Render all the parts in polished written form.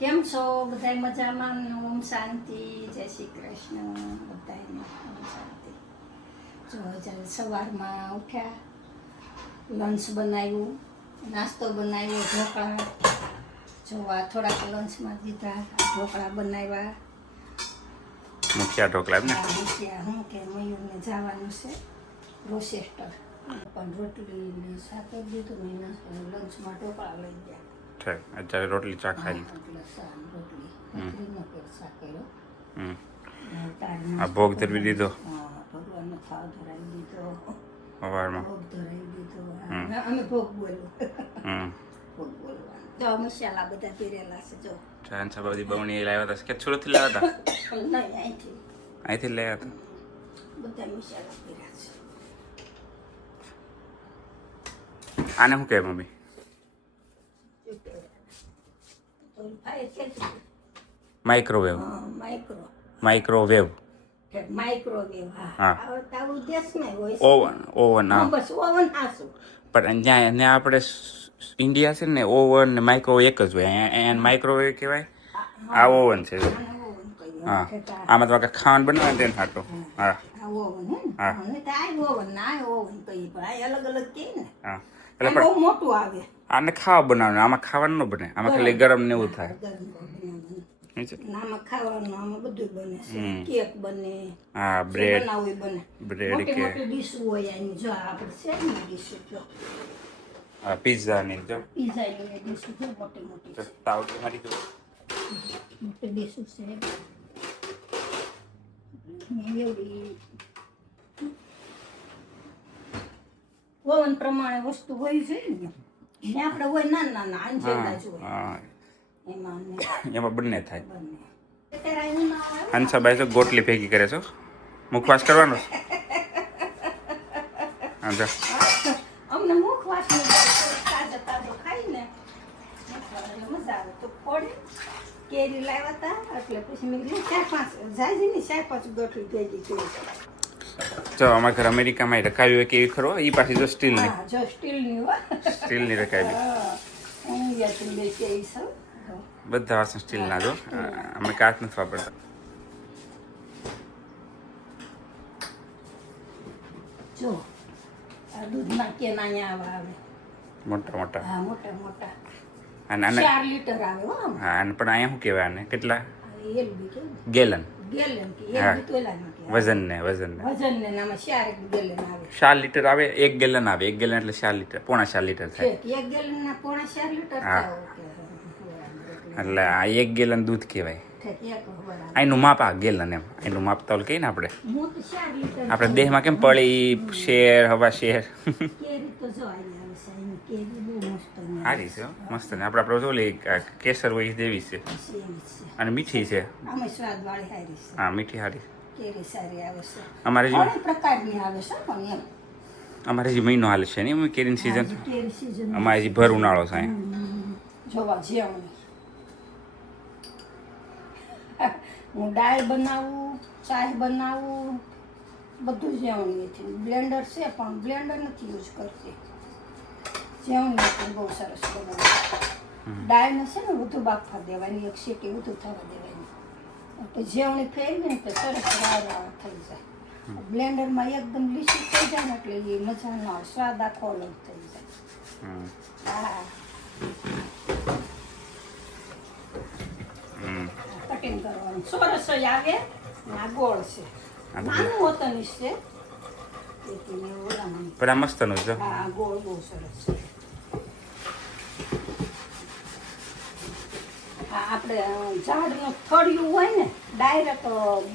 કેમ છો બધાય મજામાં? ઓમ શાંતિ, જય શ્રી કૃષ્ણ બધાયને ઓમ શાંતિ. જો જ્યારે સવારમાં ઉઠ્યા, લંચ બનાવ્યું, નાસ્તો બનાવ્યો, ઢોકળા. જો આ થોડાક લંચમાં દીધા, ઢોકળા બનાવ્યા. મુઠિયા ઢોકળા એમ ને? મુઠિયા હું કે મયુરને જવાનું છે રોસેસ્ટર, પણ રોટલી ને શાક કરી દીધું ને લંચમાં ઢોકળા લઈ ગયા. અત્યારે રોટલી ચા ખાઈ આ ભોગ ધરવી દીધો ભગવાનનો થાવ ધરાવી દીધો, સવારમાં. ભોગ ધરાવી દીધો. અમે ભોગ બોલ્યો, ભોગ બોલવાનું. જો મસાલા બધા પીરેલા છે. જો ચાંચા બધી બવણી લાવ્યા હતા કે સુરતથી લાવ્યા હતા? નહીં, અહીંથી લાવ્યા હતા. બધા મસાલા પીર્યા છે. આને શું કહે મમ્મી? માઇક્રોવેવ. માઇક્રોવેવ. માઇક્રોવેવ. હા. આવું દેશમાં હોય. ઓવન. હા, બસ ઓવન હાસું. પણ ત્યાં આપણે ઇન્ડિયા છે ને ઓવન ને માઇક્રોવેવ એક જ હોય. અહીંયા માઇક્રોવેવ કહેવાય. આ ઓવન છે. હા, આમાં તો ખાવાનું બનાવે તેને હાટો. હા, હા, ઓવન કઈ પણ અલગ અલગ કે ને. હા, બહુ મોટું આવે. આને ખાવા બનાવવાનું, આમાં ખાવાનું ન બને. આમાં ખાલી ગરમ ને એવું થાય. આમાં ખાવાનું, આમાં બધું બને છે. કેક બને, હા, બ્રેડ બનાવવું બને. બ્રેડ મોટી કે મોટી ડીશ હોય એની. જો આપણે શેરની ડીશ જો પિઝા ની જો પીઝાની ડીશ જો મોટી મોટી છે. તાવડી મારી જો મોટી ડીશ છે. એવડી ઓવન પ્રમાણે વસ્તુ હોય છે ને આપણે હોય નાના નાના આંજેલા જ હોય. હા, એમાં એમાં બંને થાય. બને. અત્યારે અહીં ના આવે. હંસાભાઈ તો ગોટલી ભેગી કરે છો. મુખવાસ કરવાનો છે? હા, જા. અમને મુખવાસ નહીં તાજો તાજો ખાઈને મજા આવે તો પડે. કેરી લાવ્યા હતા એટલે પછી મેં કીધું 4-5 ગોઠવી ભેગી કરી. જો અમારા ઘર અમેરિકામાં રકાવી હોય કેવી ખરો, એ પાછી જો સ્ટીલની. હા, જો સ્ટીલની હોય. સ્ટીલની રકાવી. બધા વાસણ સ્ટીલના જો. અમે કાચ નથી વાપરતા. જો આ દૂધના કેન અહીંયા આવે. મોટા મોટા. હા, મોટા મોટા. અને 4 લીટર આવે હો આમ. હા, અને પણ અહીંયા શું કહેવાય આને? કેટલા એલબી કે ગેલન? ગેલન કે હા. એલબી તોલાનું કે વજન ને વજન ને નામાં 4 ગેલન આવે. 4 લીટર આવે. 1 ગેલન આવે. 1 ગેલન એટલે 4 લીટર, પોણા 4 લીટર થાય. એક ગેલન ના પોણા 4 લીટર હા. થાય. એટલે આ 1 ગેલન દૂધ કહેવાય. એક બરાબર. અહીંનું માપ આ ગેલન એમ. અહીંનું માપ તો કહીએ ને આપણે. હું તો 4 લીટર આપણે દેહમાં કેમ પડી, શેર, હવા શેર. કેરી તો જો અહીંયા આવે છે. એની કેરી બહુ મસ્ત ને સારી છે હો, મસ્ત ને. આપણે ઓલી કેસર હોય એ જેવી છે. એવી છે. અને મીઠી છે. આમાં સ્વાદ વાળી સારી છે. હા, મીઠી સારી. કેરી સારી આવે છે. અમારે જે ઘણી પ્રકારની આવે છે પણ એમ અમારે જે મહિનો હાલે છે ને એમ કેરીની સિઝન. કેરી સીઝન અમારે જે ભર ઉનાળો છે અહીંયા. જોવા જેવણી. હું દાળ બનાવું, ચાય બનાવું, બધું જેવણીથી. બ્લેન્ડર છે પણ બ્લેન્ડર નથી યુઝ કરતી. જેવણી પણ બહુ સરસ બનાવું. દાળને છે ને વધુ બાફવા દેવાની, એક સીટી વધુ થવા દેવાની. તો જેવણી ફેરવી ને તો સરસ રાવ થઈ જાય. બ્લેન્ડરમાં એકદમ લીસી થઈ જાય ને એટલે એ મજા ન આવે, સ્વાદ આખો અલગ થઈ જાય. હા, કટિંગ કરવાનું સરસ જ આવે. આ ગોળ છે, નાનું વતન છે. પણ આ મસ્તનું છે. હા, ગોળ બહુ સરસ છે. આપણે ઝાડનું થળિયું હોય ને, ડાયરેક્ટ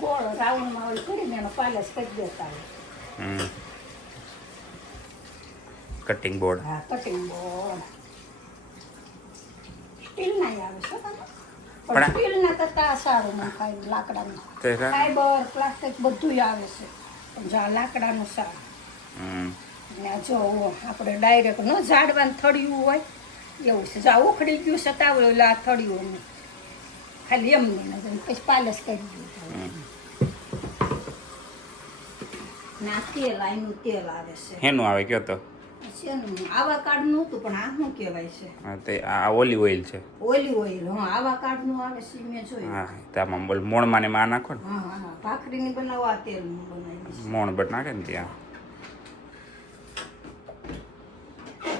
ગોળ રાઉન્ડમાં ઓલી કરીને એનો પાલસ કરી દેતા હોય. Cutting board. હા, કટિંગ બોર્ડ સ્ટીલના આવે છે પણ સ્ટીલના કરતા સારું ન ખાય. લાકડાનું ફાઈબર, પ્લાસ્ટિક બધું આવે છે પણ જો લાકડાનું સારું. ને જો આપણે ડાયરેક્ટ ન ઝાડવાનું થળિયું હોય એવું છે. જો ઉખડી ગયું છતાં ઓલા આ થળિયું નહીં, ખાલી એમ નહીં પછી પાલસ કરી દીધું. ના તેલ, આનું તેલ આવે છે. હેનું આવે કયો તો? છે ને આવા કાર્ડનું હતું પણ આ શું કહેવાય છે હા તે આ ઓલિવ ઓઇલ છે. Olive oil. હા આવા કાર્ડનું આવે છે મેં જોયું. હા તામાં બોલ મોણમાં ને માં નાખો ને હા હા ભાખરીની બનાવવા તેલનું બનાવી છે. મોણ બટ નાખે ને ત્યાં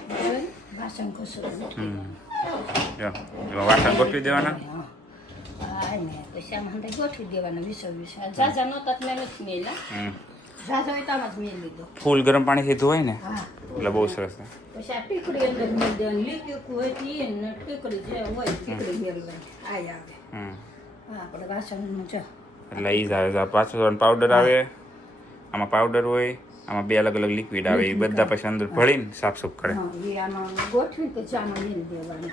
હવે વાસણ ઘસવાનું. જો એમાં વાસણ ગોઠવી દેવાના. હા ને પછી આમાં અંદર ગોઠવી દેવાના વિસો ઝાઝા નહોતા તો મેં નથી મેલા. ઝાઝા હોય તો આમાં જ મેં લીધો. ફૂલ ગરમ પાણીથી ધોવાય ને હા એટલે બહુ સરસ છે. પછી આ ટીકડી અંદર મેળ દેવાની. લીક્યુક હોય તો એ ને ટીકડી જે હોય ટીકડી મેળવાની આ આવે. હા આપણે વાસણનું છે એટલે ઈ જ આવે પાછું પાવડર આવે આમાં પાવડર હોય આમાં બે અલગ અલગ લિક્વિડ આવે એ બધા પછી અંદર ભળીને સાફ સુફ કરે. હા એ આમાં ગોઠવી પછી આમાં મેળ દેવાનું.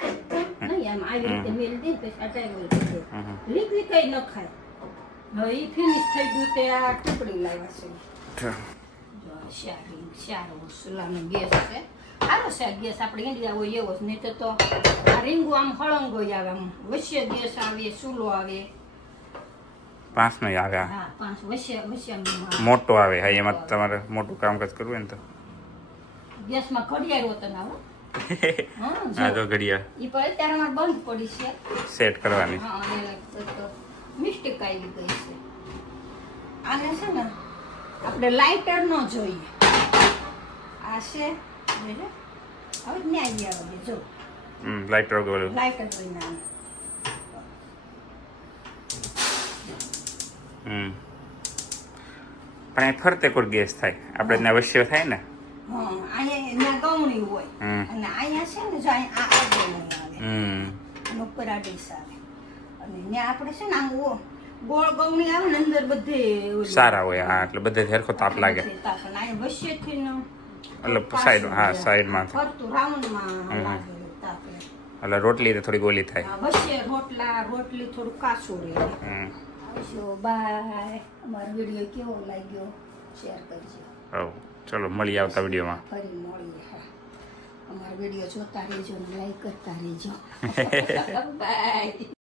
નહીં આમાં આવી રીતે મેળ દે પછી આ ટાઈમ લિક્વિડ કઈ ન ખાય. હવે એ ફિનિશ થઈ ગયું તે આ ટુકડી લાવ્યા છે. સારો સુલાનો ગેસ છે. સારો છે ગેસ આપણે ઇન્ડિયા હોય એવો જ. નહીં તો આ રીંગું આમ હળંગો આવે આમ વચ્ચે ગેસ આવે સુલો આવે. 5 નો આવે. હા 5 વચ્ચે મોટો આવે. હા એમાં તમારે મોટું કામકાજ કરવું હોય ને તો ગેસમાં ઘડિયાળ હોતો ના હો. હા તો ઘડિયાળ એ પણ અત્યારે અમારે બંધ પડી છે. સેટ કરવાની. હા અને મિસ્ટેક આવી ગઈ છે. આને છે ને આપણે લાઇટર ન જોઈએ. આ છે હવે ન્યાય આવે જો લાઇટર ગોળ લાઇટર હોય ના. પણ એ ફરતે કોઈ ગેસ થાય આપણે ત્યાં અવશ્ય થાય ને. હા અહીંયા ગમણી હોય અને અહીંયા છે ને જો અહીંયા આ આગળ આવે અને ઉપર આ ડીશ આવે અને ત્યાં આપણે છે ને આમ ગોળ ગમણી આવે ને અંદર બધે સારા હોય. હા એટલે બધે સરખો તાપ લાગે. અહીંયા વચ્ચેથી એટલે સાઈડ હા સાઈડમાં ફરતું રાઉન્ડમાં લાગે તાપ. એટલે રોટલી તો થોડી ગોલી થાય. વચ્ચે રોટલી થોડું કાચું રહે. બાય. અમારો વિડીયો કેવો લાગ્યો શેર કરજો. હવ ચલો મળી આવતા વિડીયોમાં ફરી મળીએ. અમારો વિડીયો જોતા રહેજો ને લાઈક કરતા રહેજો. બાય.